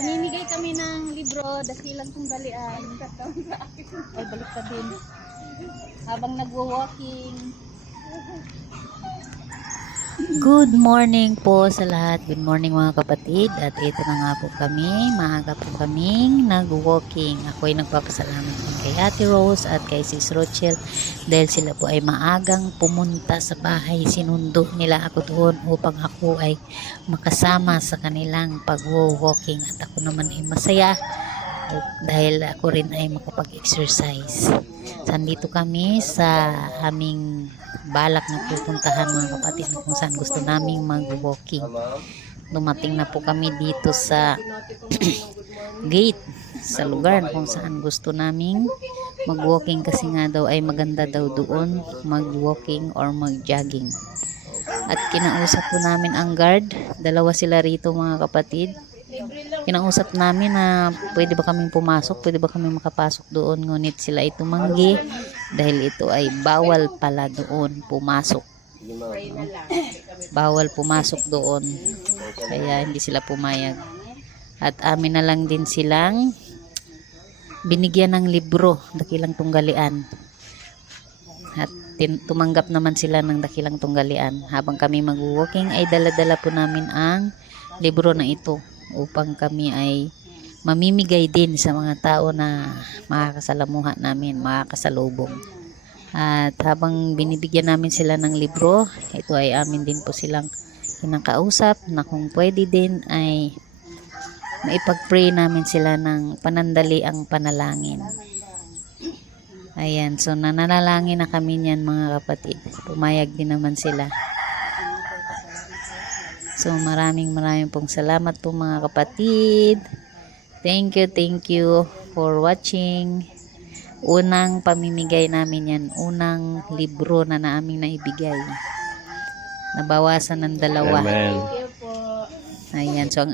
Mamimigay kami ng libro, dakilang tunggalian. Ay, balik ka din. Habang nagwo-walking. Good morning po sa lahat. Good morning mga kapatid. At ito na nga po kami. Maaga po kaming nag-walking. Ako ay nagpapasalamat din kay Ate Rose at kay Sis Rochelle dahil sila po ay maagang pumunta sa bahay. Sinundo nila ako doon upang ako ay makasama sa kanilang pag-walking. At ako naman ay masaya dahil ako rin ay makapag-exercise. Sandito kami sa aming balak na pupuntahan mga kapatid kung saan gusto naming mag-walking. Dumating na po kami dito sa gate sa lugar kung saan gusto naming mag-walking kasi nga daw ay maganda daw doon mag-walking or mag-jogging. At kinausap po namin ang guard, dalawa sila rito mga kapatid. Kinausap namin na pwede ba kaming pumasok, pwede ba kaming makapasok doon, ngunit sila ay tumanggi dahil ito ay bawal pala doon pumasok. Bawal pumasok doon, kaya hindi sila pumayag. At amin na lang din silang binigyan ng libro, dakilang tunggalian. At tumanggap naman sila ng dakilang tunggalian. Habang kami mag-walking ay dala-dala po namin ang libro na ito upang kami ay mamimigay din sa mga tao na makakasalamuha namin, makakasalubong. At habang binibigyan namin sila ng libro, ito ay amin din po silang kinakausap na kung pwede din ay maipag-pray namin sila ng panandali ang panalangin. Ayan, so nananalangin na kami niyan mga kapatid. Pumayag din naman sila. So maraming pong salamat po mga kapatid. Thank you for watching. Unang pamimigay namin yan, unang libro na naaming naibigay. Nabawasan ng 2. Amen. Thank you po. Ayan, so